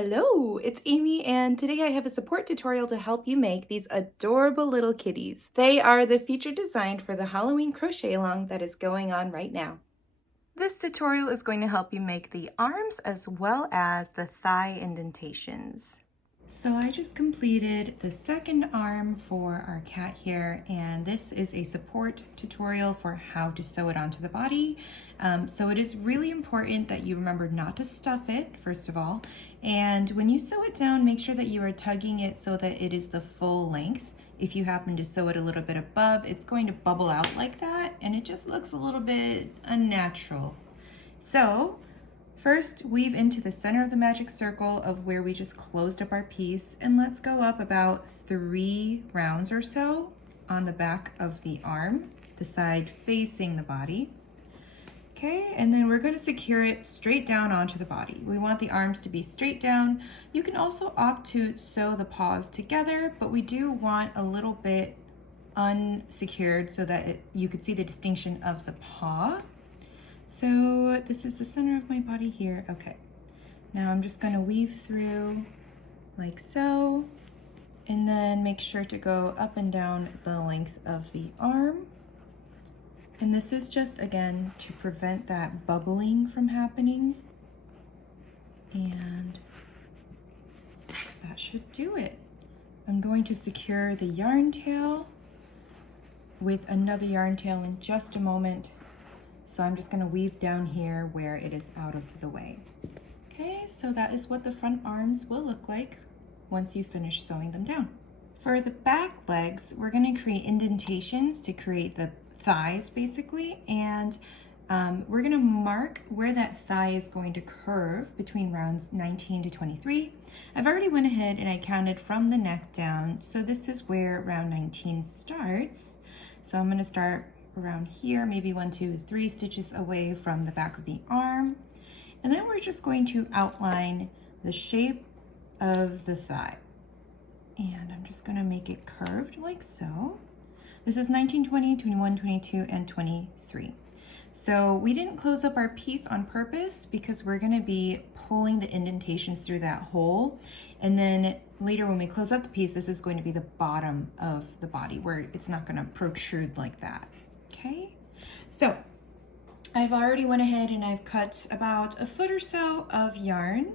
Hello, it's Amy, and today I have a support tutorial to help you make these adorable little kitties. They are the feature designed for the Halloween crochet along that is going on right now. This tutorial is going to help you make the arms as well as the thigh indentations. So I just completed the second arm for our cat here, and this is a support tutorial for how to sew it onto the body. So it is really important that you remember not to stuff it, first of all, and when you sew it down, make sure that you are tugging it so that it is the full length. If you happen to sew it a little bit above, it's going to bubble out like that, and it just looks a little bit unnatural. So first, weave into the center of the magic circle of where we just closed up our piece, and let's go up about 3 rounds or so on the back of the arm, the side facing the body. Okay, and then we're going to secure it straight down onto the body. We want the arms to be straight down. You can also opt to sew the paws together, but we do want a little bit unsecured so that you could see the distinction of the paw. So this is the center of my body here. Okay, now I'm just going to weave through like so, and then make sure to go up and down the length of the arm. And this is just, again, to prevent that bubbling from happening. And that should do it. I'm going to secure the yarn tail with another yarn tail in just a moment. So I'm just going to weave down here where it is out of the way. Okay, so that is what the front arms will look like once you finish sewing them down. For the back legs, we're going to create indentations to create the thighs basically, and we're going to mark where that thigh is going to curve between rounds 19 to 23. I've already went ahead and I counted from the neck down, so this is where round 19 starts. So I'm going to start around here, maybe 1, 2, 3 stitches away from the back of the arm, and then we're just going to outline the shape of the thigh, and I'm just going to make it curved like so. This is 19, 20, 21, 22, and 23. So we didn't close up our piece on purpose because we're going to be pulling the indentations through that hole, and then later when we close up the piece, this is going to be the bottom of the body where it's not going to protrude like that. Okay, so I've already went ahead and I've cut about 1 foot or so of yarn,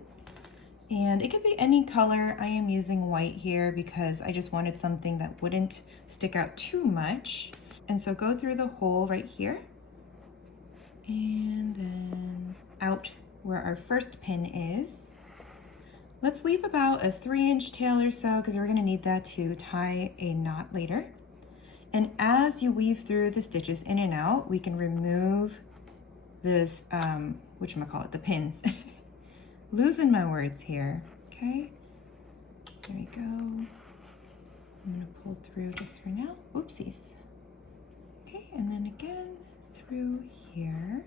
and it could be any color. I am using white here because I just wanted something that wouldn't stick out too much. And so go through the hole right here and then out where our first pin is. Let's leave about a 3-inch tail or so because we're going to need that to tie a knot later. And as you weave through the stitches in and out, we can remove this, the pins. Losing my words here, okay? There we go. I'm gonna pull through just for now. Oopsies. Okay, and then again through here.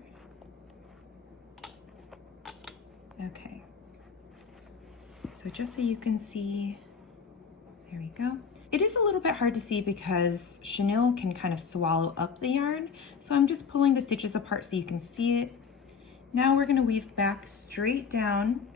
Okay. So just so you can see, there we go. It is a little bit hard to see because chenille can kind of swallow up the yarn, so I'm just pulling the stitches apart so you can see it. Now we're going to weave back straight down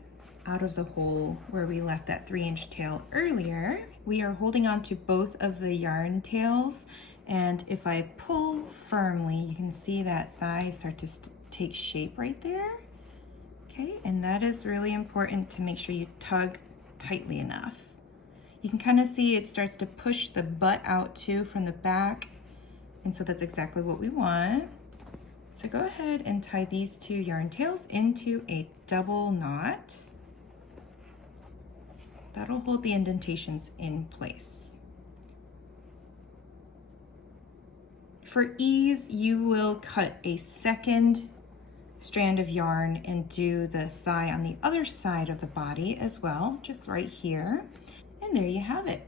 out of the hole where we left that 3-inch tail earlier. We are holding on to both of the yarn tails, and if I pull firmly, you can see that thigh start to take shape right there. Okay, and that is really important to make sure you tug tightly enough. You can kind of see it starts to push the butt out too from the back, and so that's exactly what we want. So go ahead and tie these 2 yarn tails into a double knot. That'll hold the indentations in place. For ease, you will cut a second strand of yarn and do the thigh on the other side of the body as well, just right here. And there you have it.